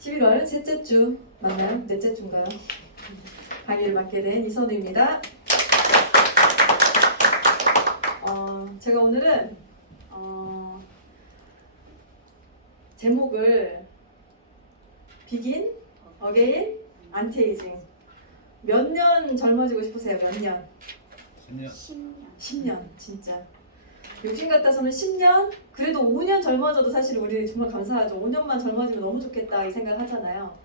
11월 셋째 주 맞나요? 넷째 주인가요? 강의를 맡게 된 이선우입니다. 제가 오늘은 제목을 비긴, 어게인, 안티에이징. 몇 년 젊어지고 싶으세요? 몇 년? 10년. 10년 진짜. 요즘 같아서는 10년? 그래도 5년 젊어져도 사실 우리 정말 감사하죠. 5년만 젊어지면 너무 좋겠다 이 생각하잖아요.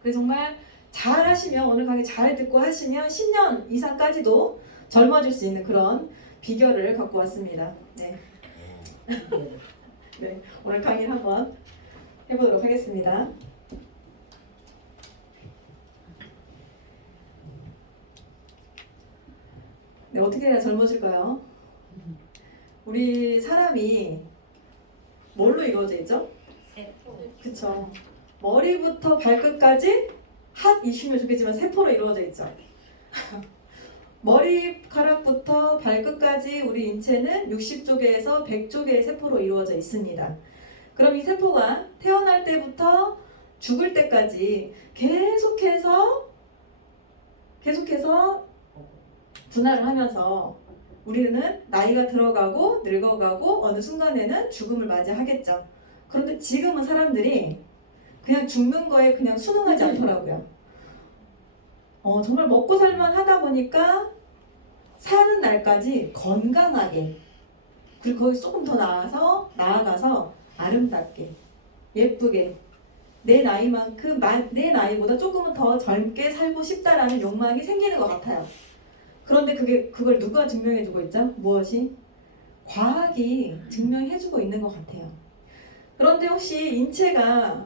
그래서 정말 잘 하시면, 오늘 강의 잘 듣고 하시면 10년 이상까지도 젊어질 수 있는 그런 비결을 갖고 왔습니다. 네. 네, 오늘 강의를 한번 해보도록 하겠습니다. 네, 어떻게 해야 젊어질까요? 우리 사람이 뭘로 이루어져 있죠? 그쵸. 머리부터 발끝까지 핫 이슈면 좋겠지만 세포로 이루어져 있죠. 머리카락부터 발끝까지 우리 인체는 60조개에서 100조개의 세포로 이루어져 있습니다. 그럼 이 세포가 태어날 때부터 죽을 때까지 계속해서 분할을 하면서 우리는 나이가 들어가고 늙어가고 어느 순간에는 죽음을 맞이하겠죠. 그런데 지금은 사람들이 그냥 죽는 거에 그냥 순응하지 않더라고요. 정말 먹고 살만 하다 보니까 사는 날까지 건강하게, 그리고 거기 조금 더 나아가서 아름답게, 예쁘게, 내 나이만큼 내 나이보다 조금은 더 젊게 살고 싶다라는 욕망이 생기는 것 같아요. 그런데 그걸 누가 증명해주고 있죠? 무엇이? 과학이 증명해주고 있는 것 같아요. 그런데 혹시 인체가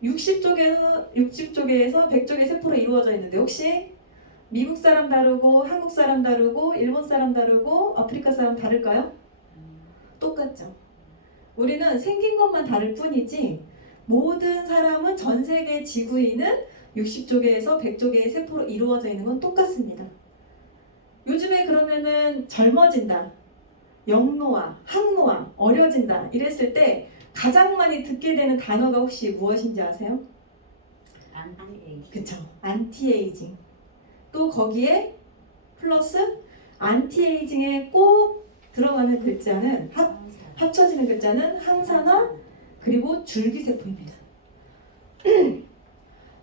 60쪽에서 100쪽의 세포로 이루어져 있는데 혹시 미국 사람 다르고 한국 사람 다르고 일본 사람 다르고 아프리카 사람 다를까요? 똑같죠. 우리는 생긴 것만 다를 뿐이지 모든 사람은 전 세계 지구인은 60쪽에서 100쪽의 세포로 이루어져 있는 건 똑같습니다. 요즘에 그러면은 젊어진다, 영노화, 항노화, 어려진다 이랬을 때 가장 많이 듣게 되는 단어가 혹시 무엇인지 아세요? 안티에이징. 그쵸, 안티에이징. 또 거기에 플러스 안티에이징에 꼭 들어가는 글자는 합쳐지는 글자는 항산화 그리고 줄기세포입니다.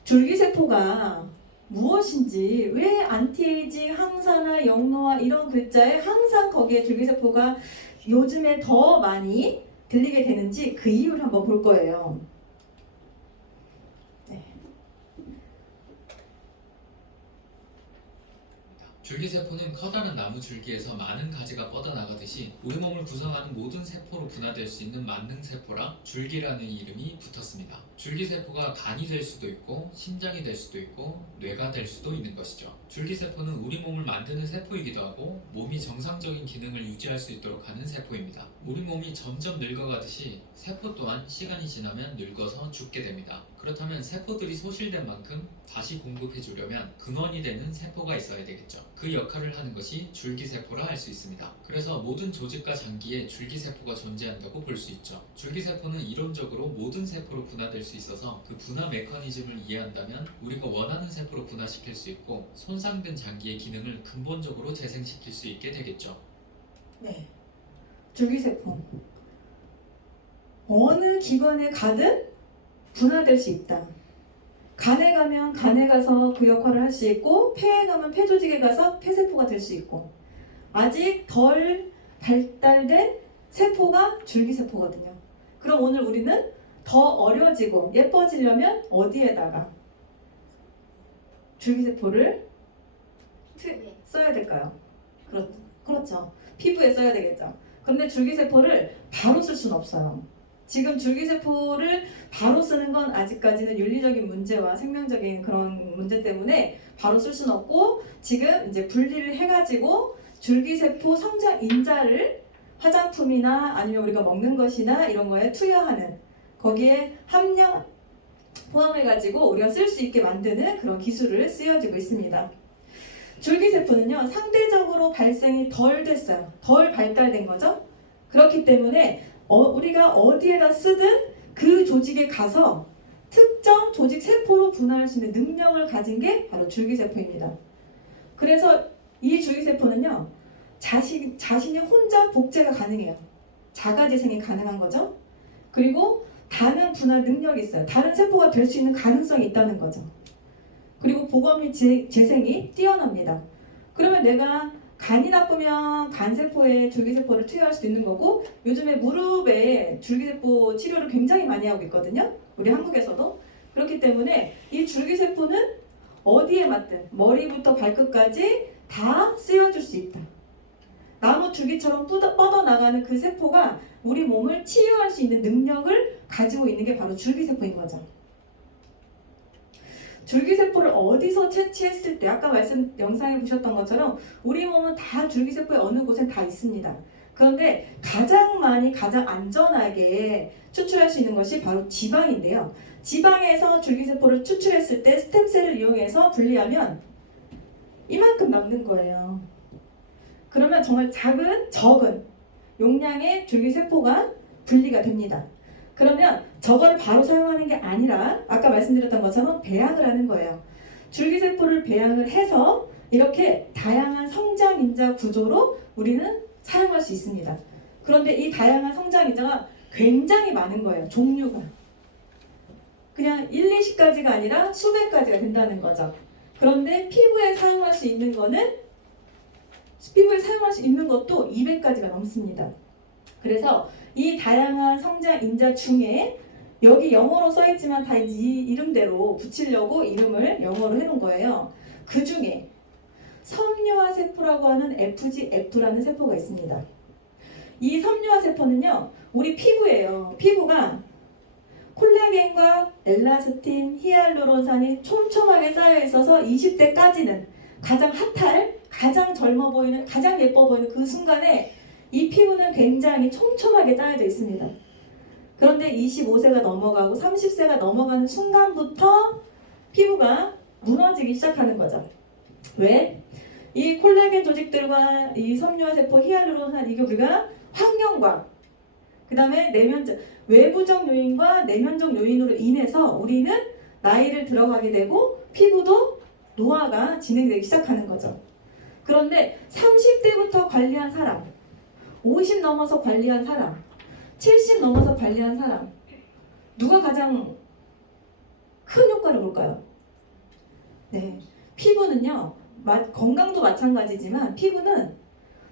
줄기세포가 무엇인지, 왜 안티에이징, 항산화, 영노화 이런 글자에 항상 거기에 줄기세포가 요즘에 더 많이 들리게 되는지 그 이유를 한번 볼 거예요. 네. 줄기세포는 커다란 나무 줄기에서 많은 가지가 뻗어나가듯이 우리 몸을 구성하는 모든 세포로 분화될 수 있는 만능세포라 줄기라는 이름이 붙었습니다. 줄기세포가 간이 될 수도 있고 심장이 될 수도 있고 뇌가 될 수도 있는 것이죠. 줄기세포는 우리 몸을 만드는 세포이기도 하고 몸이 정상적인 기능을 유지할 수 있도록 하는 세포입니다. 우리 몸이 점점 늙어가듯이 세포 또한 시간이 지나면 늙어서 죽게 됩니다. 그렇다면 세포들이 소실된 만큼 다시 공급해 주려면 근원이 되는 세포가 있어야 되겠죠. 그 역할을 하는 것이 줄기세포라 할 수 있습니다. 그래서 모든 조직과 장기에 줄기세포가 존재한다고 볼 수 있죠. 줄기세포는 이론적으로 모든 세포로 분화될 수 있어서 그 분화 메커니즘을 이해한다면 우리가 원하는 세포로 분화시킬 수 있고 손상된 장기의 기능을 근본적으로 재생시킬 수 있게 되겠죠. 네. 줄기세포. 어느 기관에 가든 분화될 수 있다. 간에 가면 간에 가서 그 역할을 할 수 있고, 폐에 가면 폐 조직에 가서 폐세포가 될 수 있고, 아직 덜 발달된 세포가 줄기세포거든요. 그럼 오늘 우리는 더 어려지고 예뻐지려면 어디에다가 줄기세포를 써야 될까요? 그렇죠. 피부에 써야 되겠죠. 그런데 줄기세포를 바로 쓸 수는 없어요. 지금 줄기세포를 바로 쓰는 건 아직까지는 윤리적인 문제와 생명적인 그런 문제 때문에 바로 쓸 수는 없고, 지금 이제 분리를 해가지고 줄기세포 성장 인자를 화장품이나 아니면 우리가 먹는 것이나 이런 거에 투여하는, 거기에 함량 포함해가지고 우리가 쓸 수 있게 만드는 그런 기술을 쓰여지고 있습니다. 줄기세포는요, 상대적으로 발생이 덜 됐어요. 덜 발달된 거죠. 그렇기 때문에 우리가 어디에다 쓰든 그 조직에 가서 특정 조직 세포로 분화할 수 있는 능력을 가진 게 바로 줄기세포입니다. 그래서 이 줄기세포는요, 자신이 혼자 복제가 가능해요. 자가재생이 가능한 거죠. 그리고 다른 분화 능력이 있어요. 다른 세포가 될 수 있는 가능성이 있다는 거죠. 그리고 복원 및 재생이 뛰어납니다. 그러면 내가 간이 나쁘면 간세포에 줄기세포를 투여할 수도 있는 거고, 요즘에 무릎에 줄기세포 치료를 굉장히 많이 하고 있거든요. 우리 한국에서도. 그렇기 때문에 이 줄기세포는 어디에 맞든 머리부터 발끝까지 다 쓰여줄 수 있다. 나무 줄기처럼 뻗어나가는 그 세포가 우리 몸을 치유할 수 있는 능력을 가지고 있는 게 바로 줄기세포인 거죠. 줄기세포를 어디서 채취했을 때, 아까 영상에 보셨던 것처럼 우리 몸은 다 줄기세포의 어느 곳엔 다 있습니다. 그런데 가장 많이, 가장 안전하게 추출할 수 있는 것이 바로 지방인데요. 지방에서 줄기세포를 추출했을 때 스템셀을 이용해서 분리하면 이만큼 남는 거예요. 그러면 정말 적은 용량의 줄기세포가 분리가 됩니다. 그러면 저거를 바로 사용하는 게 아니라 아까 말씀드렸던 것처럼 배양을 하는 거예요. 줄기세포를 배양을 해서 이렇게 다양한 성장인자 구조로 우리는 사용할 수 있습니다. 그런데 이 다양한 성장인자가 굉장히 많은 거예요. 종류가. 그냥 1, 20가지가 아니라 수백 가지가 된다는 거죠. 그런데 피부에 사용할 수 있는 것도 200가지가 넘습니다. 그래서 이 다양한 성장인자 중에 여기 영어로 써있지만 다 이 이름대로 붙이려고 이름을 영어로 해놓은 거예요. 그 중에 섬유화 세포라고 하는 FGF라는 세포가 있습니다. 이 섬유화 세포는요, 우리 피부예요. 피부가 콜라겐과 엘라스틴, 히알루론산이 촘촘하게 쌓여 있어서 20대까지는 가장 핫할, 가장 젊어 보이는, 가장 예뻐 보이는 그 순간에 이 피부는 굉장히 촘촘하게 짜여져 있습니다. 그런데 25세가 넘어가고 30세가 넘어가는 순간부터 피부가 무너지기 시작하는 거죠. 왜? 이 콜라겐 조직들과 이 섬유화 세포, 히알루론산, 이게 우리가 환경과 그 다음에 외부적 요인과 내면적 요인으로 인해서 우리는 나이를 들어가게 되고 피부도 노화가 진행되기 시작하는 거죠. 그런데 30대부터 관리한 사람, 50 넘어서 관리한 사람, 70 넘어서 관리한 사람, 누가 가장 큰 효과를 볼까요? 네, 피부는요, 건강도 마찬가지지만 피부는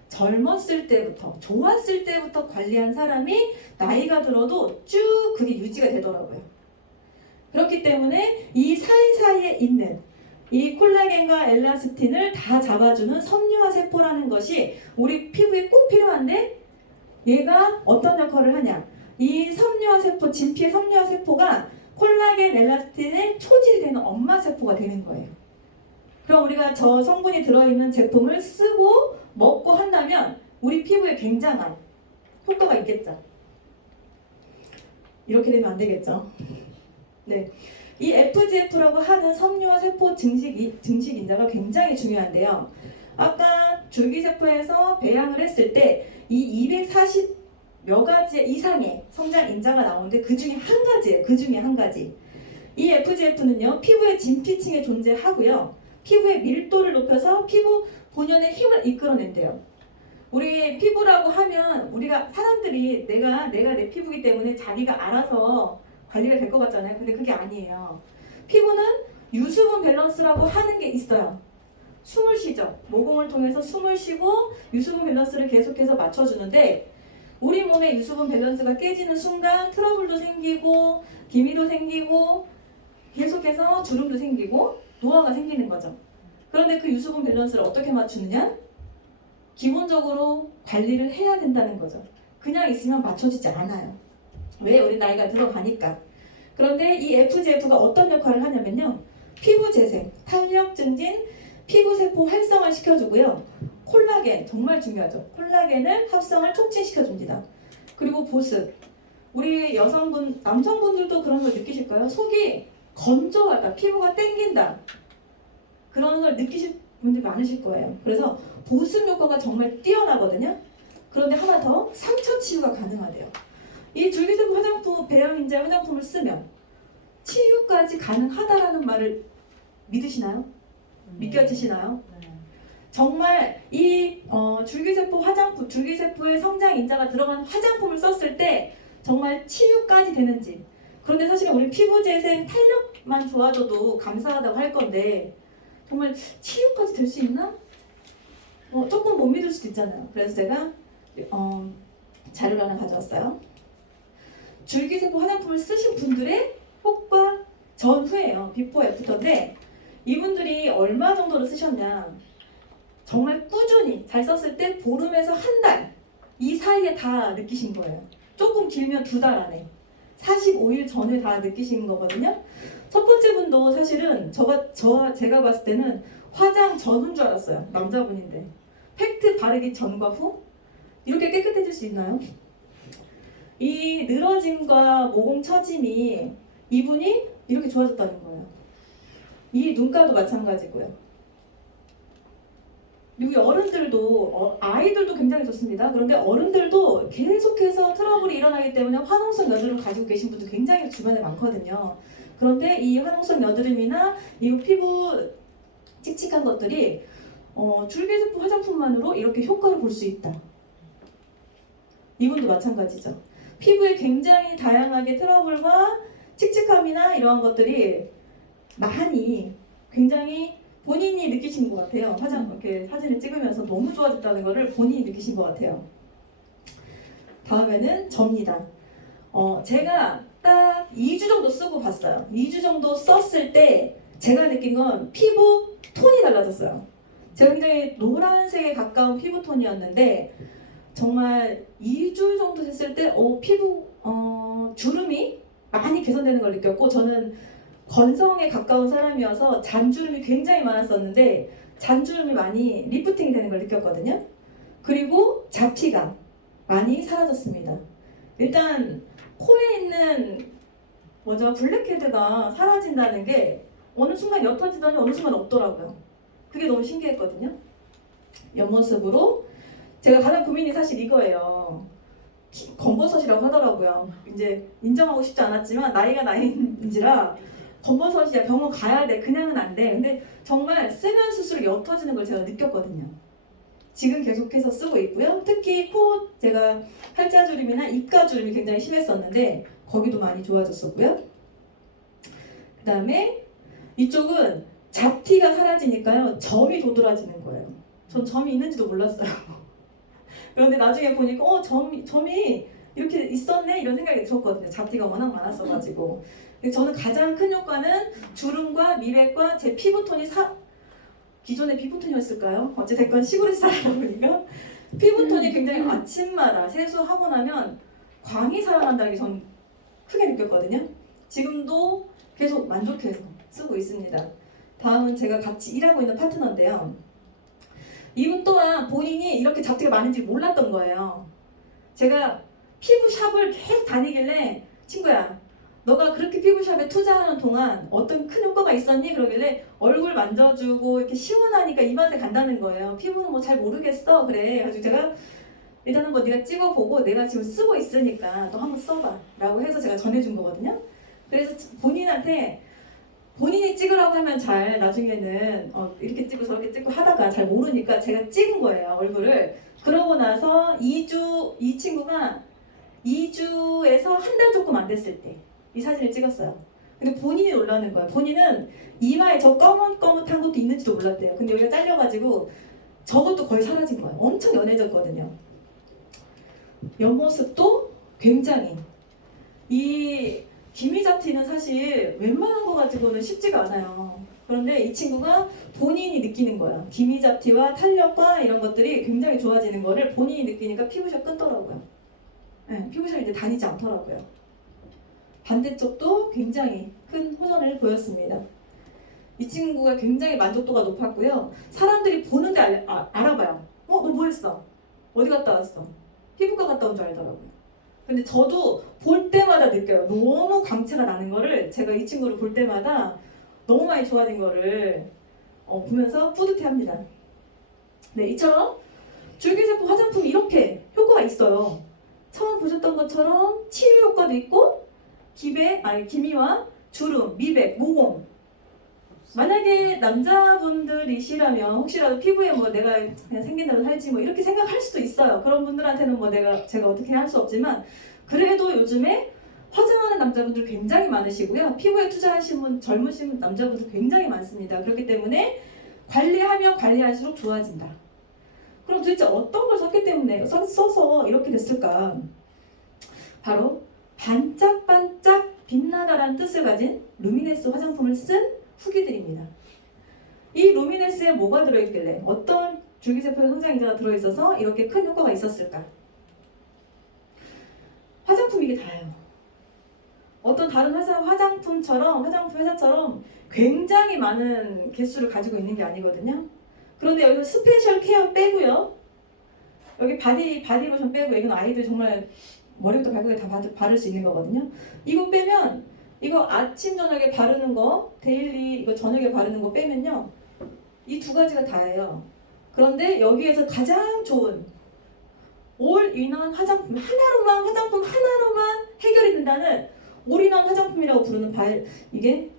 젊었을 때부터, 좋았을 때부터 관리한 사람이 나이가 들어도 쭉 그게 유지가 되더라고요. 그렇기 때문에 이 사이사이에 있는 이 콜라겐과 엘라스틴을 다 잡아주는 섬유화 세포라는 것이 우리 피부에 꼭 필요한데, 얘가 어떤 역할을 하냐? 이 섬유화 세포, 진피의 섬유화 세포가 콜라겐, 엘라스틴의 초질이 되는 엄마 세포가 되는 거예요. 그럼 우리가 저 성분이 들어있는 제품을 쓰고 먹고 한다면 우리 피부에 굉장한 효과가 있겠죠. 이렇게 되면 안 되겠죠. 네, 이 FGF라고 하는 섬유화 세포 증식인자가 굉장히 중요한데요. 아까 줄기세포에서 배양을 했을 때 이 240여 가지 이상의 성장인자가 나오는데 그 중에 한 가지예요. 그 중에 한 가지. 이 FGF는요, 피부의 진피층에 존재하고요. 피부의 밀도를 높여서 피부 본연의 힘을 이끌어낸대요. 우리 피부라고 하면 우리가 사람들이 내가 내 피부이기 때문에 자기가 알아서 관리가 될 것 같잖아요. 근데 그게 아니에요. 피부는 유수분 밸런스라고 하는 게 있어요. 숨을 쉬죠. 모공을 통해서 숨을 쉬고 유수분 밸런스를 계속해서 맞춰주는데, 우리 몸의 유수분 밸런스가 깨지는 순간 트러블도 생기고 기미도 생기고 계속해서 주름도 생기고 노화가 생기는 거죠. 그런데 그 유수분 밸런스를 어떻게 맞추느냐? 기본적으로 관리를 해야 된다는 거죠. 그냥 있으면 맞춰지지 않아요. 왜? 우리 나이가 들어가니까. 그런데 이 FGF가 어떤 역할을 하냐면요, 피부 재생, 탄력 증진, 피부 세포 활성화 시켜주고요. 콜라겐, 정말 중요하죠. 콜라겐을 합성을 촉진시켜줍니다. 그리고 보습. 우리 남성분들도 그런 걸 느끼실 거예요. 속이 건조하다, 피부가 땡긴다, 그런 걸 느끼실 분들 많으실 거예요. 그래서 보습 효과가 정말 뛰어나거든요. 그런데 하나 더, 상처 치유가 가능하대요. 이 줄기세포 화장품, 배양인자 화장품을 쓰면 치유가 치유까지 가능하다라는 말을 믿으시나요? 믿겨지시나요? 네. 정말 이 줄기세포 화장품, 줄기세포의 성장 인자가 들어간 화장품을 썼을 때 정말 치유까지 되는지. 그런데 사실은 우리 피부 재생 탄력만 좋아져도 감사하다고 할 건데 정말 치유까지 될 수 있나? 조금 못 믿을 수도 있잖아요. 그래서 제가 자료를 하나 가져왔어요. 줄기세포 화장품을 쓰신 분들의 효과 전후예요. 비포 애프터인데 이분들이 얼마 정도를 쓰셨냐? 정말 꾸준히 잘 썼을 때 보름에서 한 달 이 사이에 다 느끼신 거예요. 조금 길면 2달 안에 45일 전에 다 느끼신 거거든요. 첫 번째 분도 사실은 제가 봤을 때는 화장 전후인 줄 알았어요. 남자분인데 팩트 바르기 전과 후 이렇게 깨끗해질 수 있나요? 이 늘어짐과 모공 처짐이 이분이 이렇게 좋아졌다는 거예요. 이 눈가도 마찬가지고요. 그리고 어른들도 아이들도 굉장히 좋습니다. 그런데 어른들도 계속해서 트러블이 일어나기 때문에 화농성 여드름을 가지고 계신 분들 굉장히 주변에 많거든요. 그런데 이 화농성 여드름이나 이 피부 칙칙한 것들이 줄기세포 화장품만으로 이렇게 효과를 볼 수 있다. 이분도 마찬가지죠. 피부에 굉장히 다양하게 트러블과 칙칙함이나 이러한 것들이 많이 굉장히 본인이 느끼신 것 같아요. 이렇게 사진을 찍으면서 너무 좋아졌다는 것을 본인이 느끼신 것 같아요. 다음에는 접니다. 제가 딱 2주 정도 쓰고 봤어요. 2주 정도 썼을 때 제가 느낀 건 피부 톤이 달라졌어요. 제가 굉장히 노란색에 가까운 피부톤이었는데 정말 2주 정도 했을 때 피부 주름이 많이 개선되는 걸 느꼈고 저는 건성에 가까운 사람이어서 잔주름이 굉장히 많았었는데 잔주름이 많이 리프팅이 되는 걸 느꼈거든요. 그리고 잡티가 많이 사라졌습니다. 일단 코에 있는 블랙헤드가 사라진다는 게 어느 순간 옅어지더니 어느 순간 없더라고요. 그게 너무 신기했거든요. 옆모습으로 제가 가장 고민이 사실 이거예요. 검버섯이라고 하더라고요. 이제 인정하고 싶지 않았지만 나이가 나이인지라 검버섯이야 병원 가야 돼 그냥은 안 돼. 근데 정말 쓰면 쓸수록 옅어지는 걸 제가 느꼈거든요. 지금 계속해서 쓰고 있고요. 특히 제가 팔자주름이나 입가주름이 굉장히 심했었는데 거기도 많이 좋아졌었고요. 그 다음에 이쪽은 잡티가 사라지니까요 점이 도드라지는 거예요. 전 점이 있는지도 몰랐어요. 그런데 나중에 보니까 점이 이렇게 있었네 이런 생각이 들었거든요. 잡티가 워낙 많았어가지고. 근데 저는 가장 큰 효과는 주름과 미백과 제 피부톤이 기존의 피부톤이었을까요? 어찌됐건 시골에서 살다 보니까 피부톤이 굉장히 아침마다 세수하고 나면 광이 살아난다는 게 저는 크게 느꼈거든요. 지금도 계속 만족해서 쓰고 있습니다. 다음은 제가 같이 일하고 있는 파트너인데요. 이분 또한 본인이 이렇게 잡티가 많은지 몰랐던 거예요. 제가 피부샵을 계속 다니길래 친구야 너가 그렇게 피부샵에 투자하는 동안 어떤 큰 효과가 있었니? 그러길래 얼굴 만져주고 이렇게 시원하니까 이 맛에 간다는 거예요. 피부는 뭐 잘 모르겠어 그래. 그래가지고 제가 일단 한번 네가 찍어보고 내가 지금 쓰고 있으니까 너 한번 써봐 라고 해서 제가 전해준 거거든요. 그래서 본인이 찍으라고 하면 잘 나중에는 이렇게 찍고 저렇게 찍고 하다가 잘 모르니까 제가 찍은 거예요 얼굴을. 그러고 나서 이 친구가 2주에서 한 달 조금 안 됐을 때 이 사진을 찍었어요. 근데 본인이 놀라는 거예요. 본인은 이마에 저 거뭇거뭇한 것도 있는지도 몰랐대요. 근데 여기가 잘려가지고 저것도 거의 사라진 거예요. 엄청 연해졌거든요. 옆모습도 굉장히 이 기미잡티는 사실 웬만한 거 가지고는 쉽지가 않아요. 그런데 이 친구가 본인이 느끼는 거야. 기미잡티와 탄력과 이런 것들이 굉장히 좋아지는 거를 본인이 느끼니까 피부샵 끊더라고요. 네, 피부샵 이제 다니지 않더라고요. 반대쪽도 굉장히 큰 호전을 보였습니다. 이 친구가 굉장히 만족도가 높았고요. 사람들이 보는데 알아봐요. 너 뭐 했어? 어디 갔다 왔어? 피부과 갔다 온 줄 알더라고요. 근데 저도 볼 때마다 느껴요. 너무 광채가 나는 거를 제가 이 친구를 볼 때마다 너무 많이 좋아진 거를 보면서 뿌듯해합니다. 네, 이처럼 줄기세포 화장품이 이렇게 효과가 있어요. 처음 보셨던 것처럼 치유 효과도 있고 기미와 주름, 미백, 모공. 만약에 남자분들이시라면 혹시라도 피부에 뭐 내가 그냥 생긴 대로 살지 뭐 이렇게 생각할 수도 있어요. 그런 분들한테는 뭐 제가 어떻게 할 수 없지만 그래도 요즘에 화장하는 남자분들 굉장히 많으시고요. 피부에 투자하신 분 젊으신 남자분들 굉장히 많습니다. 그렇기 때문에 관리하면 관리할수록 좋아진다. 그럼 도대체 어떤 걸 썼기 때문에 써서 이렇게 됐을까? 바로 반짝반짝 빛나다라는 뜻을 가진 루미네스 화장품을 쓴 후기들입니다. 이 루미네스에 뭐가 들어있길래 어떤 줄기세포의 성장인자가 들어있어서 이렇게 큰 효과가 있었을까? 화장품 이게 다예요. 어떤 다른 화장품 회사처럼 굉장히 많은 개수를 가지고 있는 게 아니거든요. 그런데 여기서 스페셜 케어 빼고요. 여기 바디로션 빼고 이건 아이들 정말 머리부터 발끝에 다 바를 수 있는 거거든요. 이거 빼면 이거 아침 저녁에 바르는 거 데일리 이거 저녁에 바르는 거 빼면요. 이 두 가지가 다예요. 그런데 여기에서 가장 좋은 올인원 화장품 하나로만 해결이 된다는 올인원 화장품이라고 부르는 이게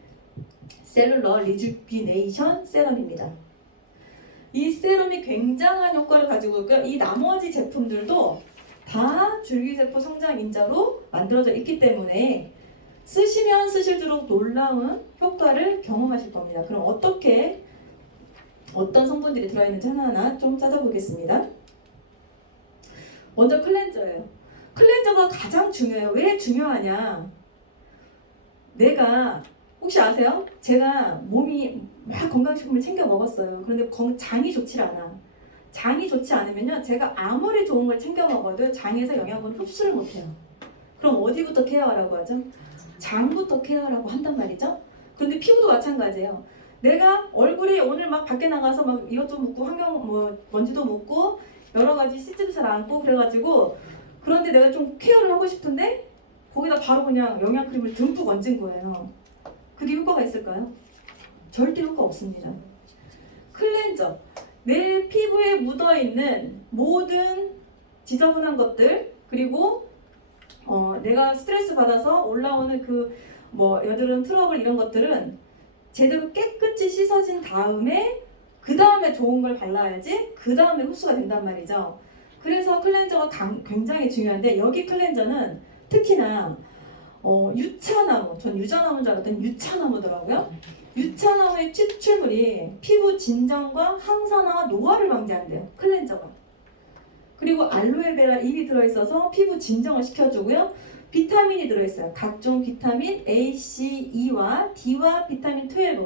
셀룰러 리주비네이션 세럼입니다. 이 세럼이 굉장한 효과를 가지고 있고요. 이 나머지 제품들도 다 줄기세포 성장 인자로 만들어져 있기 때문에 쓰시면 쓰실수록 놀라운 효과를 경험하실 겁니다. 그럼 어떤 성분들이 들어있는지 하나하나 좀 찾아보겠습니다. 먼저 클렌저예요. 클렌저가 가장 중요해요. 왜 중요하냐? 내가 혹시 아세요? 제가 몸이 막 건강식품을 챙겨 먹었어요. 그런데 장이 좋지 않아. 장이 좋지 않으면요, 제가 아무리 좋은 걸 챙겨 먹어도 장에서 영양분을 흡수를 못해요. 그럼 어디부터 케어하라고 하죠? 장부터 케어하라고 한단 말이죠. 그런데 피부도 마찬가지예요. 내가 얼굴이 오늘 막 밖에 나가서 막 이것도 묻고 먼지도 묻고 여러 가지 씻지도 잘 않고 그래가지고 그런데 내가 좀 케어를 하고 싶은데 거기다 바로 그냥 영양크림을 듬뿍 얹은 거예요. 그게 효과가 있을까요? 절대 효과 없습니다. 클렌저. 내 피부에 묻어있는 모든 지저분한 것들 그리고 내가 스트레스 받아서 올라오는 여드름, 트러블 이런 것들은 제대로 깨끗이 씻어진 다음에 그 다음에 좋은 걸 발라야지 그 다음에 흡수가 된단 말이죠. 그래서 클렌저가 굉장히 중요한데 여기 클렌저는 특히나 유차나무, 전 유자나무인 줄 알았더니 유차나무더라고요. 유차나무의 추출물이 피부 진정과 항산화와 노화를 방지한대요. 클렌저가. 그리고 알로에베라 잎이 들어있어서 피부 진정을 시켜주고요. 비타민이 들어있어요. 각종 비타민 A, C, E와 D와 비타민 12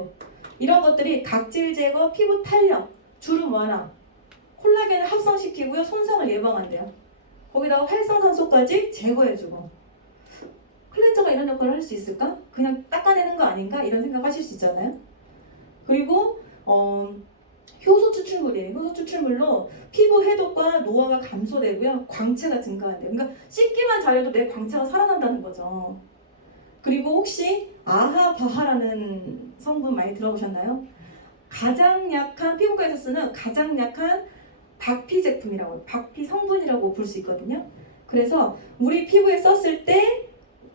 이런 것들이 각질 제거, 피부 탄력, 주름 완화, 콜라겐을 합성시키고요. 손상을 예방한대요. 거기다가 활성산소까지 제거해주고. 클렌저가 이런 역할을 할 수 있을까? 그냥 닦아내는 거 아닌가? 이런 생각하실 수 있잖아요. 그리고 효소 추출물이에요. 효소 추출물로 피부 해독과 노화가 감소되고요. 광채가 증가한대요. 그러니까 씻기만 잘해도 내 광채가 살아난다는 거죠. 그리고 혹시 아하바하라는 성분 많이 들어보셨나요? 가장 약한 피부과에서 쓰는 가장 약한 박피 제품이라고, 박피 성분이라고 볼 수 있거든요. 그래서 우리 피부에 썼을 때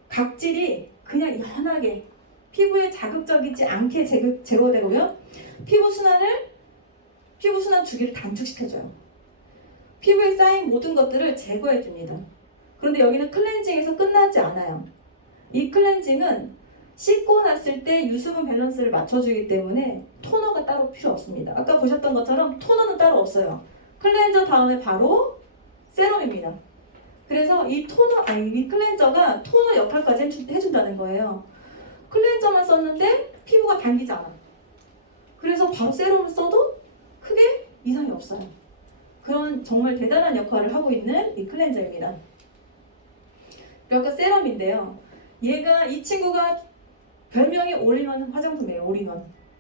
각질이 그냥 연하게 피부에 자극적이지 않게 제거되고요. 피부 순환 주기를 단축시켜줘요. 피부에 쌓인 모든 것들을 제거해줍니다. 그런데 여기는 클렌징에서 끝나지 않아요. 이 클렌징은 씻고 났을 때 유수분 밸런스를 맞춰주기 때문에 토너가 따로 필요 없습니다. 아까 보셨던 것처럼 토너는 따로 없어요. 클렌저 다음에 바로 세럼입니다. 그래서 이 클렌저가 토너 역할까지 해준다는 거예요. 클렌저만 썼는데 피부가 당기지 않아. 그래서 바로 세럼을 써도 크게 이상이 없어요. 그런 정말 대단한 역할을 하고 있는 이 클렌저입니다. 그러니까 세럼인데요. 이 친구가 별명이 올인원 화장품이에요.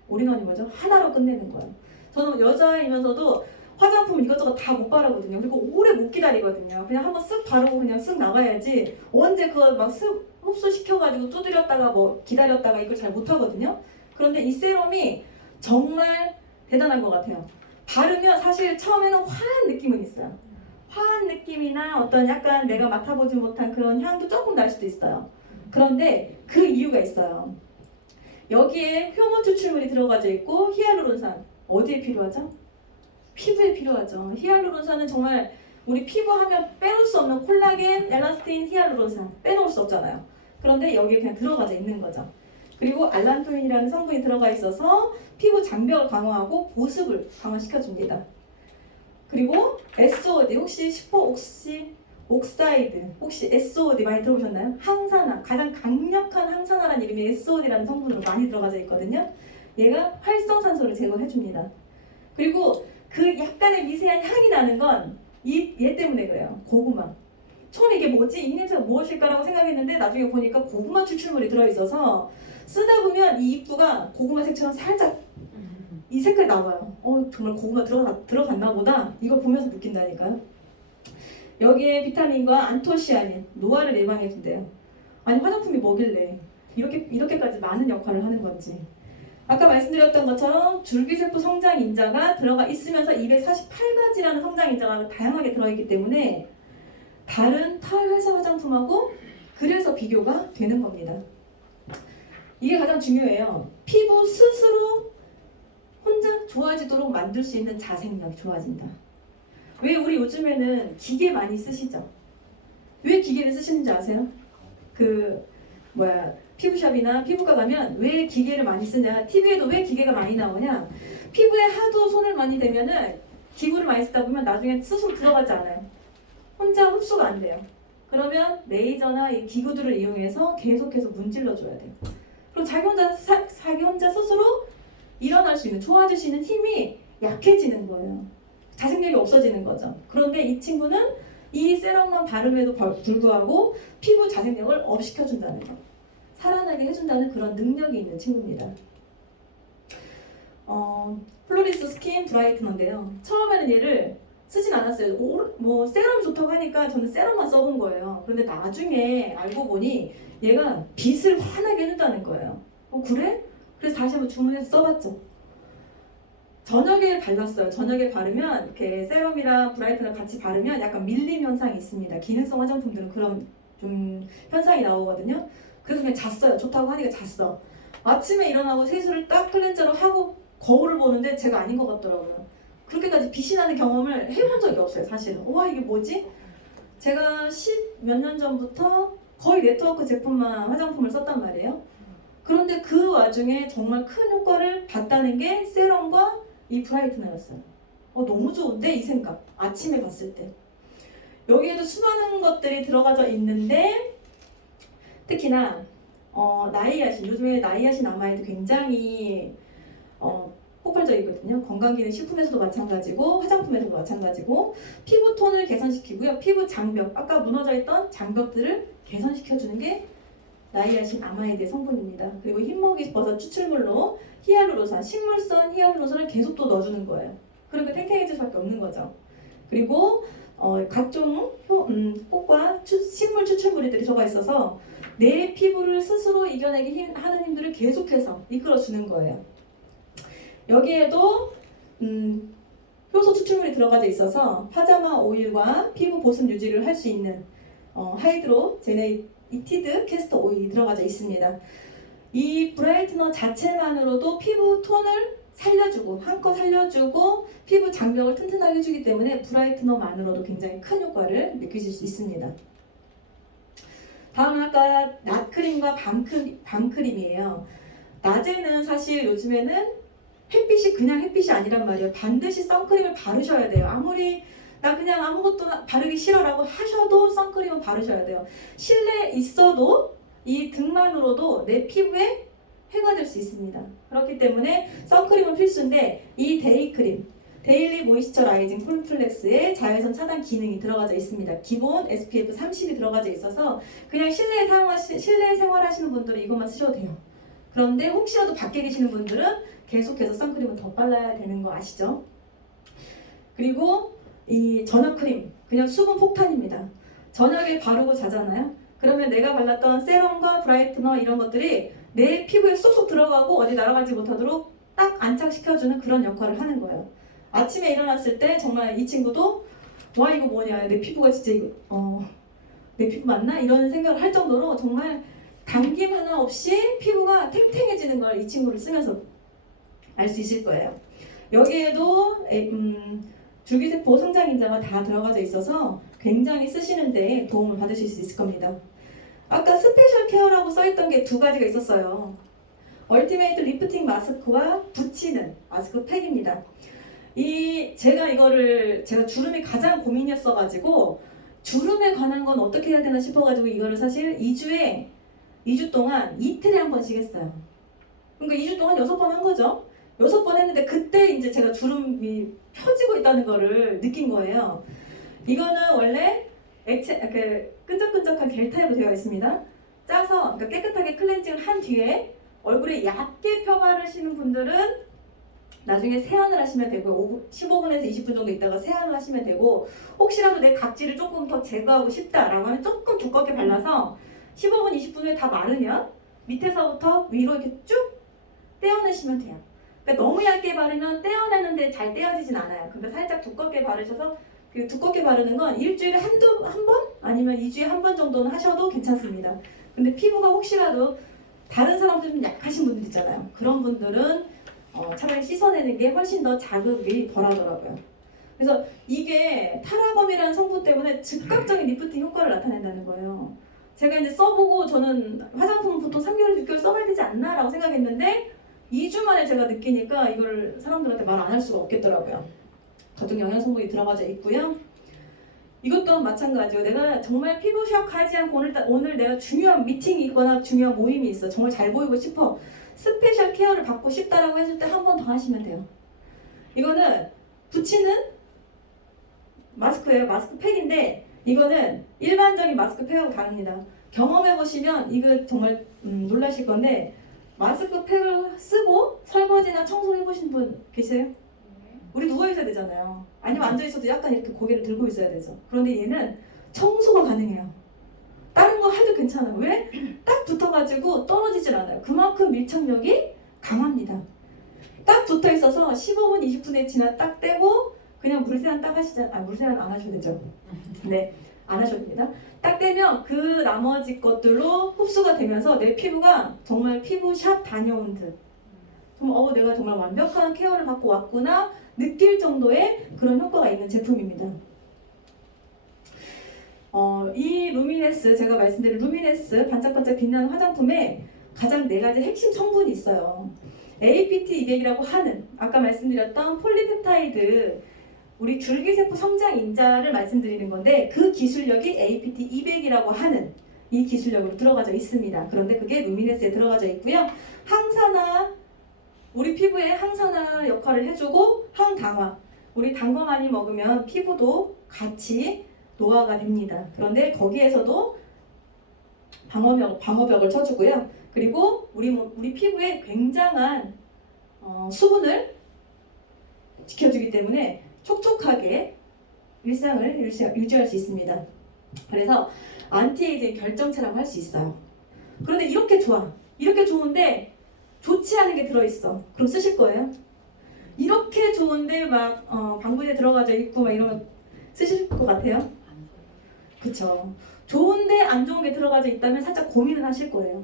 올인원이 뭐죠? 하나로 끝내는 거예요. 저는 여자이면서도 화장품 이것저것 다 못 바르거든요. 그리고 오래 못 기다리거든요. 그냥 한번 쓱 바르고 그냥 쓱 나가야지 언제 그걸 막 흡수시켜가지고 두드렸다가 기다렸다가 이걸 잘 못하거든요. 그런데 이 세럼이 정말 대단한 것 같아요. 바르면 사실 처음에는 화한 느낌은 있어요. 화한 느낌이나 어떤 약간 내가 맡아보지 못한 그런 향도 조금 날 수도 있어요. 그런데 그 이유가 있어요. 여기에 효모 추출물이 들어가져 있고 히알루론산 어디에 필요하죠? 피부에 필요하죠. 히알루론산은 정말 우리 피부 하면 빼놓을 수 없는 콜라겐, 엘라스틴, 히알루론산 빼놓을 수 없잖아요. 그런데 여기에 그냥 들어가져 있는 거죠. 그리고 알란토인이라는 성분이 들어가 있어서 피부 장벽을 강화하고 보습을 강화시켜줍니다. 그리고 SOD 혹시 옥사이드 혹시 SOD 많이 들어보셨나요? 항산화 가장 강력한 항산화라는 이름이 SOD라는 성분으로 많이 들어가져 있거든요. 얘가 활성산소를 제거해줍니다. 그리고 그 약간의 미세한 향이 나는 건 얘 때문에 그래요. 고구마. 처음에 이게 뭐지? 이 냄새가 무엇일까라고 생각했는데 나중에 보니까 고구마 추출물이 들어있어서 쓰다 보면 이 입구가 고구마 색처럼 살짝 이 색깔이 나와요. 정말 고구마 들어갔나 보다. 이거 보면서 느낀다니까요. 여기에 비타민과 안토시아닌, 노화를 예방해준대요. 아니 화장품이 뭐길래 이렇게까지 많은 역할을 하는 건지. 아까 말씀드렸던 것처럼 줄기세포 성장 인자가 들어가 있으면서 248가지라는 성장 인자가 다양하게 들어있기 때문에 다른 타 회사 화장품하고 그래서 비교가 되는 겁니다. 이게 가장 중요해요. 피부 스스로 혼자 좋아지도록 만들 수 있는 자생력이 좋아진다. 왜 우리 요즘에는 기계 많이 쓰시죠? 왜 기계를 쓰시는지 아세요? 피부샵이나 피부과 가면 왜 기계를 많이 쓰냐? TV에도 왜 기계가 많이 나오냐? 피부에 하도 손을 많이 대면은 기구를 많이 쓰다 보면 나중에 스스로 들어가지 않아요. 혼자 흡수가 안 돼요. 그러면 레이저나 이 기구들을 이용해서 계속해서 문질러 줘야 돼요. 그럼 자기 혼자 스스로 일어날 수 있는, 좋아질 수 있는 힘이 약해지는 거예요. 자생력이 없어지는 거죠. 그런데 이 친구는 이 세럼만 바름에도 불구하고 피부 자생력을 업시켜준다는 거. 살아나게 해준다는 그런 능력이 있는 친구입니다. 플로리스 스킨 브라이트너인데요. 처음에는 얘를 쓰진 않았어요. 세럼이 좋다고 하니까 저는 세럼만 써본 거예요. 그런데 나중에 알고 보니 얘가 빛을 환하게 해준다는 거예요. 그래? 그래서 다시 한번 주문해서 써봤죠. 저녁에 발랐어요. 저녁에 바르면 이렇게 세럼이랑 브라이트너 같이 바르면 약간 밀림 현상이 있습니다. 기능성 화장품들은 그런 좀 현상이 나오거든요. 그래서 그냥 잤어요. 좋다고 하니까 잤어. 아침에 일어나고 세수를 딱 클렌저로 하고 거울을 보는데 제가 아닌 것 같더라고요. 그렇게까지 빛이 나는 경험을 해본 적이 없어요. 사실은. 와 이게 뭐지? 제가 10몇 년 전부터 거의 네트워크 제품만 화장품을 썼단 말이에요. 그런데 그 와중에 정말 큰 효과를 봤다는 게 세럼과 이 브라이트너였어요. 너무 좋은데 이 생각. 아침에 봤을 때. 여기에도 수많은 것들이 들어가져 있는데 특히나 나이아신, 요즘에 나이아신 아마이드 굉장히 폭발적이거든요. 건강기능식품에서도 마찬가지고 화장품에서도 마찬가지고 피부톤을 개선시키고요. 피부 장벽, 아까 무너져 있던 장벽들을 개선시켜주는 게 나이아신 아마이드의 성분입니다. 그리고 흰먹이 버섯 추출물로 히알루론산, 식물성 히알루론산을 계속 또 넣어주는 거예요. 그러니까 탱탱해질 수밖에 없는 거죠. 그리고 각종 꽃과 식물 추출물들이 들어가 있어서 내 피부를 스스로 이겨내게 하는 힘들을 계속해서 이끌어주는 거예요. 여기에도 효소 추출물이 들어가져 있어서 파자마 오일과 피부 보습 유지를 할 수 있는 하이드로 제네이티드 캐스터 오일이 들어가져 있습니다. 이 브라이트너 자체만으로도 피부 톤을 살려주고 한껏 살려주고 피부 장벽을 튼튼하게 해주기 때문에 브라이트너만으로도 굉장히 큰 효과를 느끼실 수 있습니다. 다음은 아까 낮크림과 밤크림이에요. 낮에는 사실 요즘에는 햇빛이 그냥 햇빛이 아니란 말이에요. 반드시 선크림을 바르셔야 돼요. 아무리 나 그냥 아무것도 바르기 싫어라고 하셔도 선크림은 바르셔야 돼요. 실내에 있어도 이 등만으로도 내 피부에 해가 될 수 있습니다. 그렇기 때문에 선크림은 필수인데 이 데이크림, 데일리 모이스처라이징 콤플렉스에 자외선 차단 기능이 들어가져 있습니다. 기본 SPF 30이 들어가져 있어서 그냥 실내에 생활하시는 분들은 이것만 쓰셔도 돼요. 그런데 혹시라도 밖에 계시는 분들은 계속해서 선크림을 더 발라야 되는 거 아시죠? 그리고 이 저녁 크림, 그냥 수분 폭탄입니다. 저녁에 바르고 자잖아요. 그러면 내가 발랐던 세럼과 브라이트너 이런 것들이 내 피부에 쏙쏙 들어가고 어디 날아가지 못하도록 딱 안착시켜주는 그런 역할을 하는 거예요. 아침에 일어났을 때 정말 이 친구도 와 이거 뭐냐, 내 피부가 진짜 내 피부 맞나? 이런 생각을 할 정도로 정말 당김 하나 없이 피부가 탱탱해지는 걸 이 친구를 쓰면서 알 수 있을 거예요. 여기에도 줄기세포 성장인자가 다 들어가져 있어서 굉장히 쓰시는데 도움을 받으실 수 있을 겁니다. 아까 스페셜 케어라고 써있던 게 두 가지가 있었어요. 얼티메이트 리프팅 마스크와 붙이는 마스크팩입니다. 제가 주름이 가장 고민이었어가지고 주름에 관한 건 어떻게 해야 되나 싶어가지고 이거를 사실 2주 동안 이틀에 한 번씩 했어요. 그러니까 2주 동안 6번 한 거죠. 6번 했는데 그때 이제 제가 주름이 펴지고 있다는 거를 느낀 거예요. 이거는 원래 끈적끈적한 겔 타입으로 되어 있습니다. 짜서 그러니까 깨끗하게 클렌징을 한 뒤에 얼굴에 얇게 펴 바르시는 분들은 나중에 세안을 하시면 되고 15분에서 20분 정도 있다가 세안을 하시면 되고 혹시라도 내 각질을 조금 더 제거하고 싶다라고 하면 조금 두껍게 발라서 15분, 20분 후에 다 마르면 밑에서부터 위로 이렇게 쭉 떼어내시면 돼요. 그러니까 너무 얇게 바르면 떼어내는데 잘 떼어지진 않아요. 그러니까 살짝 두껍게 바르셔서 그 두껍게 바르는 건 일주일에 한 번 아니면 2주에 한 번 정도는 하셔도 괜찮습니다. 근데 피부가 혹시라도 다른 사람들은 약하신 분들 있잖아요. 그런 분들은 차라리 씻어내는 게 훨씬 더 자극이 덜 하더라고요. 그래서 이게 타라검이라는 성분 때문에 즉각적인 리프팅 효과를 나타낸다는 거예요. 제가 이제 써보고 저는 화장품은 보통 3개월, 6개월 써봐야 되지 않나 라고 생각했는데 2주 만에 제가 느끼니까 이걸 사람들한테 말 안 할 수가 없겠더라고요. 각종 영양성분이 들어가져 있고요. 이것 또한 마찬가지고 내가 정말 피부샵 가지 않고 오늘 내가 중요한 미팅이 있거나 중요한 모임이 있어. 정말 잘 보이고 싶어. 스페셜 케어를 받고 싶다라고 했을 때 한 번 더 하시면 돼요. 이거는 붙이는 마스크예요. 마스크팩인데 이거는 일반적인 마스크팩하고 다릅니다. 경험해보시면 이거 정말 놀라실 건데 마스크팩을 쓰고 설거지나 청소를 해보신 분 계세요? 우리 누워있어야 되잖아요. 아니면 앉아있어도 약간 이렇게 고개를 들고 있어야 되죠. 그런데 얘는 청소가 가능해요. 다른 거 해도 괜찮아요. 왜? 딱 붙어가지고 떨어지질 않아요. 그만큼 밀착력이 강합니다. 딱 붙어있어서 15분, 20분에 지나 딱 떼고 그냥 물세안 딱 하시잖아요. 물세안 안 하셔도 되죠. 네, 안 하셔도 됩니다. 딱 떼면 그 나머지 것들로 흡수가 되면서 내 피부가 정말 피부샵 다녀온 듯 정말 내가 정말 완벽한 케어를 받고 왔구나 느낄 정도의 그런 효과가 있는 제품입니다. 이 루미네스, 제가 말씀드린 루미네스 반짝반짝 빛나는 화장품에 가장 4가지 핵심 성분이 있어요. APT200이라고 하는 아까 말씀드렸던 폴리펩타이드 우리 줄기세포 성장인자를 말씀드리는 건데 그 기술력이 APT200이라고 하는 이 기술력으로 들어가져 있습니다. 그런데 그게 루미네스에 들어가져 있고요. 항산화, 우리 피부에 항산화 역할을 해주고 항당화, 우리 단 거 많이 먹으면 피부도 같이 노화가 됩니다. 그런데 거기에서도 방어벽을 쳐주고요. 그리고 우리 피부에 굉장한 수분을 지켜주기 때문에 촉촉하게 일상을 유지할 수 있습니다. 그래서 안티에이징 결정체라고 할 수 있어요. 그런데 이렇게 좋아. 이렇게 좋은데 좋지 않은 게 들어있어. 그럼 쓰실 거예요? 이렇게 좋은데 막 방부제 들어가져 있고 막 이러면 쓰실 것 같아요? 그쵸. 좋은데 안 좋은 게 들어가져 있다면 살짝 고민은 하실 거예요.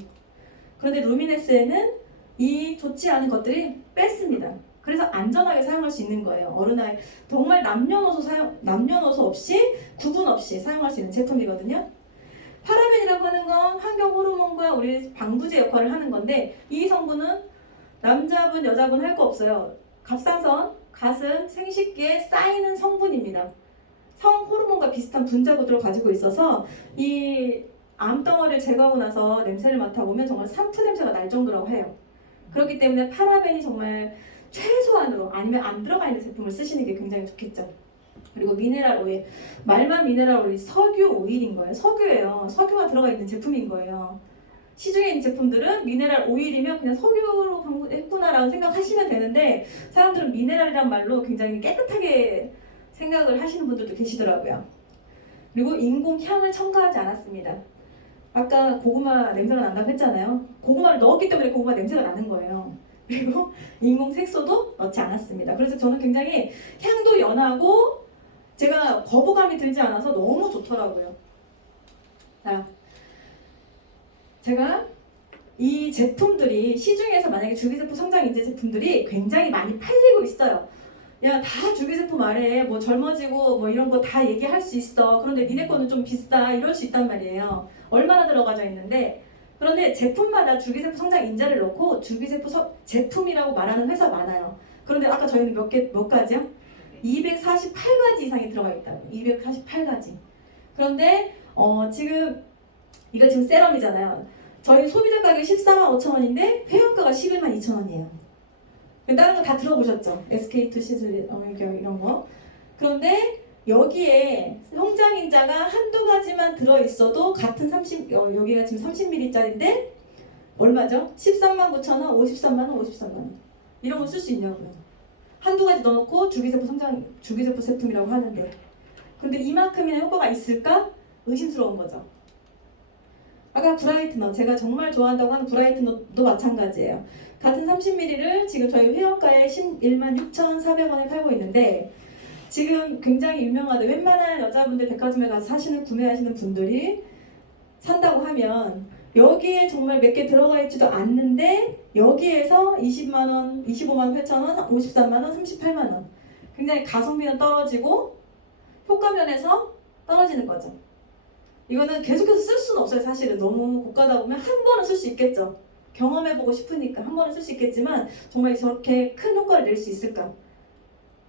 그런데 루미네스에는 이 좋지 않은 것들이 뺐습니다. 그래서 안전하게 사용할 수 있는 거예요. 어느 날 정말 남녀노소 없이 구분 없이 사용할 수 있는 제품이거든요. 파라벤이라고 하는 건 환경 호르몬과 우리 방부제 역할을 하는 건데 이 성분은 남자분 여자분 할 거 없어요. 갑상선, 가슴, 생식기에 쌓이는 성분입니다. 성 호르몬과 비슷한 분자구조를 가지고 있어서 이 암덩어리를 제거하고 나서 냄새를 맡아보면 정말 산푸 냄새가 날 정도라고 해요. 그렇기 때문에 파라벤이 정말 최소한으로 아니면 안 들어가 있는 제품을 쓰시는 게 굉장히 좋겠죠. 그리고 미네랄 오일, 말만 미네랄 오일, 석유 오일인 거예요. 석유예요. 석유가 들어가 있는 제품인 거예요. 시중에 있는 제품들은 미네랄 오일이면 그냥 석유로 했구나라고 생각하시면 되는데 사람들은 미네랄이란 말로 굉장히 깨끗하게 생각을 하시는 분들도 계시더라고요. 그리고 인공 향을 첨가하지 않았습니다. 아까 고구마 냄새가 난다고 했잖아요. 고구마를 넣었기 때문에 고구마 냄새가 나는 거예요. 그리고 인공 색소도 넣지 않았습니다. 그래서 저는 굉장히 향도 연하고 제가 거부감이 들지 않아서 너무 좋더라고요. 자, 제가 이 제품들이 시중에서 만약에 줄기세포 성장인재 제품들이 굉장히 많이 팔리고 있어요. 야, 다 줄기세포 말해. 뭐 젊어지고 뭐 이런 거 다 얘기할 수 있어. 그런데 니네 거는 좀 비싸. 이럴 수 있단 말이에요. 얼마나 들어가져 있는데. 그런데 제품마다 줄기세포 성장 인자를 넣고 줄기세포 제품이라고 말하는 회사 많아요. 그런데 아까 저희는 몇 가지요? 248가지 이상이 들어가 있다고. 248가지. 그런데 지금 이거 지금 세럼이잖아요. 저희 소비자 가격이 14만 5천 원인데 회원가가 11만 2천 원이에요. 다른 거 다 들어보셨죠? SK2 시즐 이런 거. 그런데 여기에 성장인자가 한두 가지만 들어있어도 같은 여기가 지금 30ml짜리인데 얼마죠? 13만 9천 원, 53만 원, 53만 원. 이런 거 쓸 수 있냐고요. 한두 가지 넣어놓고 줄기세포 제품이라고 하는데 근데 이만큼이나 효과가 있을까? 의심스러운 거죠. 아까 브라이트너, 제가 정말 좋아한다고 하는 브라이트너도 마찬가지예요. 같은 30ml를 지금 저희 회원가에 116,400원에 팔고 있는데 지금 굉장히 유명하다. 웬만한 여자분들 백화점에 가서 구매하시는 분들이 산다고 하면 여기에 정말 몇 개 들어가 있지도 않는데 여기에서 20만원, 25만 8천원, 53만원, 38만원 굉장히 가성비는 떨어지고 효과 면에서 떨어지는 거죠. 이거는 계속해서 쓸 수는 없어요. 사실은 너무 고가다 보면 한 번은 쓸 수 있겠죠. 경험해보고 싶으니까 한 번은 쓸 수 있겠지만 정말 저렇게 큰 효과를 낼 수 있을까?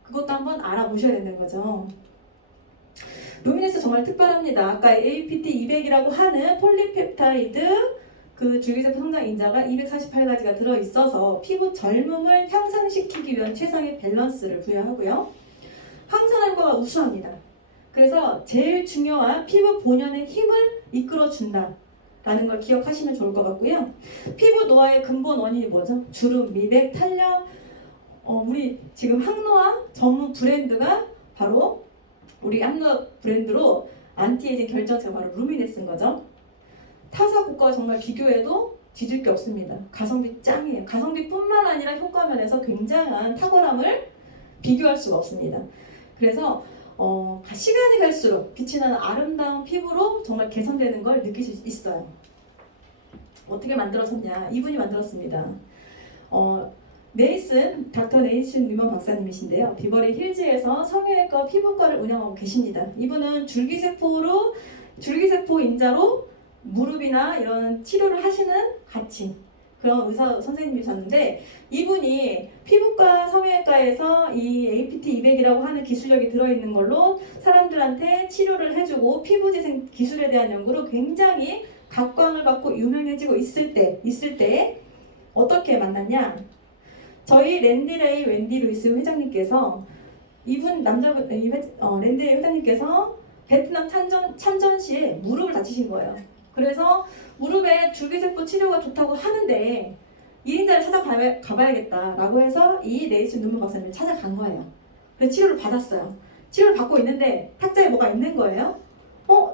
그것도 한번 알아보셔야 되는 거죠. 루미네스 정말 특별합니다. 아까 APT 200이라고 하는 폴리펩타이드 그 줄기세포 성장 인자가 248가지가 들어있어서 피부 젊음을 향상시키기 위한 최상의 밸런스를 부여하고요. 항산화 효과가 우수합니다. 그래서 제일 중요한 피부 본연의 힘을 이끌어준다 라는 걸 기억하시면 좋을 것 같고요. 피부 노화의 근본 원인이 뭐죠? 주름, 미백, 탄력. 우리 지금 항노화 전문 브랜드가 바로 우리 항노화 브랜드로 안티에이징 결정체가 바로 루미네스인 거죠. 타사 고가와 정말 비교해도 뒤질 게 없습니다. 가성비 짱이에요. 가성비뿐만 아니라 효과 면에서 굉장한 탁월함을 비교할 수가 없습니다. 그래서 시간이 갈수록 빛이 나는 아름다운 피부로 정말 개선되는 걸 느낄 수 있어요. 어떻게 만들어졌냐? 이분이 만들었습니다. 닥터 네이슨 뉴먼 박사님이신데요. 비버리 힐즈에서 성형외과 피부과를 운영하고 계십니다. 이분은 줄기세포 인자로 무릎이나 이런 치료를 하시는 그런 의사 선생님이셨는데 이분이 피부과 성형외과에서 이 APT 200이라고 하는 기술력이 들어있는 걸로 사람들한테 치료를 해주고 피부재생 기술에 대한 연구로 굉장히 각광을 받고 유명해지고 있을 때 어떻게 만났냐? 저희 랜디레이 웬디 루이스 회장님께서 랜디레이 회장님께서 베트남 참전 시에 무릎을 다치신 거예요. 그래서 무릎에 줄기세포 치료가 좋다고 하는데 1인자를 찾아가봐야겠다라고 해서 이 네이슨 뉴먼 박사님을 찾아간 거예요. 그래서 치료를 받았어요. 치료를 받고 있는데 탁자에 뭐가 있는 거예요.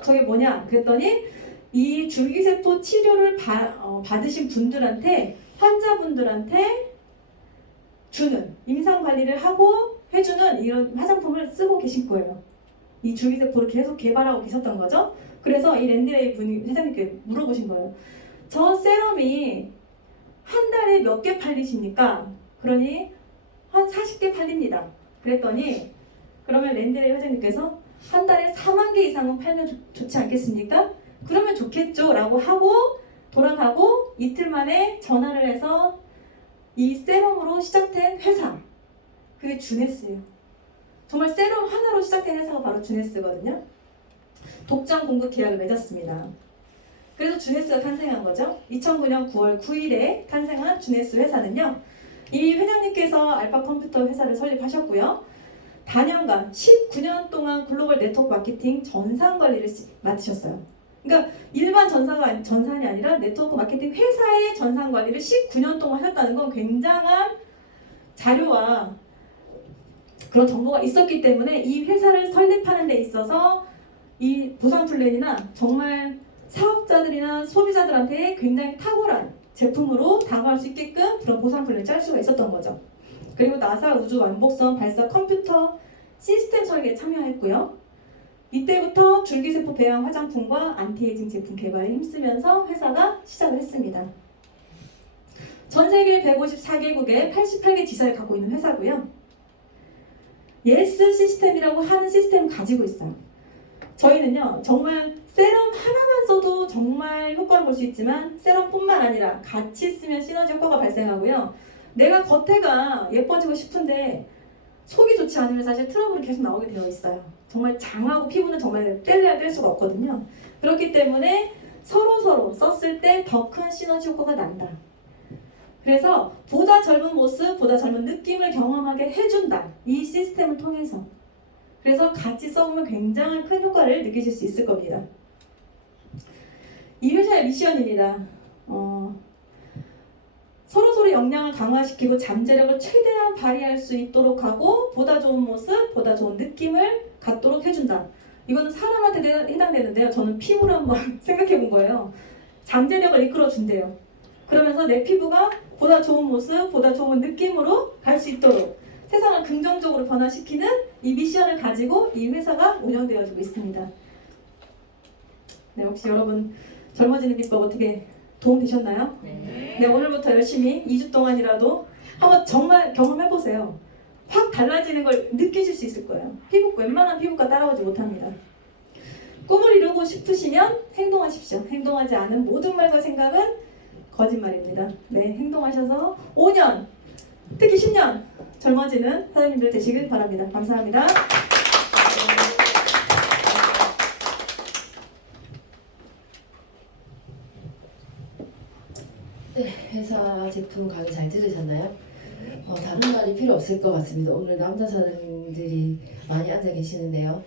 저게 뭐냐? 그랬더니 이 줄기세포 치료를 받으신 분들한테 환자분들한테 주는 임상관리를 하고 해주는 이런 화장품을 쓰고 계신 거예요. 이 줄기세포를 계속 개발하고 계셨던 거죠. 그래서 이 랜디레이 분이 회장님께 물어보신 거예요. 저 세럼이 한 달에 몇 개 팔리십니까? 그러니 한 40개 팔립니다. 그랬더니 그러면 랜디레이 회장님께서 한 달에 4만 개 이상은 팔면 좋지 않겠습니까? 그러면 좋겠죠 라고 하고 돌아가고 이틀 만에 전화를 해서 이 세럼으로 시작된 회사 그게 주네스예요. 정말 세럼 하나로 시작된 회사가 바로 주네스거든요. 독점 공급 계약을 맺었습니다. 그래서 주네스가 탄생한 거죠. 2009년 9월 9일에 탄생한 주네스 회사는요. 이 회장님께서 알파 컴퓨터 회사를 설립하셨고요. 단연간 19년 동안 글로벌 네트워크 마케팅 전산 관리를 맡으셨어요. 그러니까 일반 전산이 아니라 네트워크 마케팅 회사의 전산 관리를 19년 동안 하셨다는 건 굉장한 자료와 그런 정보가 있었기 때문에 이 회사를 설립하는 데 있어서 이 보상 플랜이나 정말 사업자들이나 소비자들한테 굉장히 탁월한 제품으로 다가갈 수 있게끔 그런 보상 플랜을 짤 수가 있었던 거죠. 그리고 나사 우주 왕복선 발사 컴퓨터 시스템 설계에 참여했고요. 이때부터 줄기세포 배양 화장품과 안티에이징 제품 개발에 힘쓰면서 회사가 시작을 했습니다. 전 세계 154개국에 88개 지사를 갖고 있는 회사고요. 예스 시스템이라고 하는 시스템을 가지고 있어요. 저희는요, 정말 세럼 하나만 써도 정말 효과를 볼 수 있지만 세럼뿐만 아니라 같이 쓰면 시너지 효과가 발생하고요. 내가 겉에가 예뻐지고 싶은데 속이 좋지 않으면 사실 트러블이 계속 나오게 되어 있어요. 정말 장하고 피부는 정말 뗄래야 뗄 수가 없거든요. 그렇기 때문에 서로 썼을 때 더 큰 시너지 효과가 난다. 그래서 보다 젊은 모습, 보다 젊은 느낌을 경험하게 해준다. 이 시스템을 통해서. 그래서 같이 써보면 굉장히 큰 효과를 느끼실 수 있을 겁니다. 이 회사의 미션입니다. 서로 역량을 강화시키고 잠재력을 최대한 발휘할 수 있도록 하고 보다 좋은 모습, 보다 좋은 느낌을 갖도록 해준다. 이거는 사람한테 해당되는데요. 저는 피부를 한번 생각해 본 거예요. 잠재력을 이끌어 준대요. 그러면서 내 피부가 보다 좋은 모습, 보다 좋은 느낌으로 갈 수 있도록 세상을 긍정적으로 변화시키는 이 미션을 가지고 이 회사가 운영되어지고 있습니다. 네, 혹시 여러분 젊어지는 비법 어떻게 도움 되셨나요? 네, 오늘부터 열심히 2주 동안이라도 한번 정말 경험해보세요. 확 달라지는 걸 느끼실 수 있을 거예요. 웬만한 피부과 따라오지 못합니다. 꿈을 이루고 싶으시면 행동하십시오. 행동하지 않은 모든 말과 생각은 거짓말입니다. 네, 행동하셔서 5년, 특히 10년 젊어지는 사장님들 되시길 바랍니다. 감사합니다. 네, 회사 제품 강의 잘 들으셨나요? 다른 말이 필요 없을 것 같습니다. 오늘 남자 사장님들이 많이 앉아 계시는데요.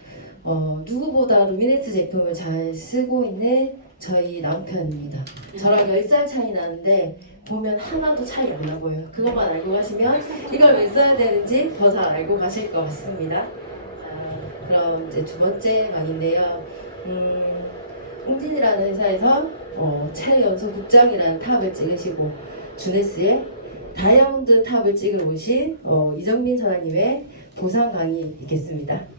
누구보다 루미넥스 제품을 잘 쓰고 있는 저희 남편입니다. 저랑 10살 차이 나는데 보면 하나도 차이 안 나 보여요. 그것만 알고 가시면 이걸 왜 써야 되는지 더 잘 알고 가실 것 같습니다. 자, 그럼 이제 두 번째 강의인데요. 웅진이라는 회사에서 최연소 국장이라는 탑을 찍으시고 주네스의 다이아몬드 탑을 찍으러 오신 이정민 사장님의 보상 강의 있겠습니다.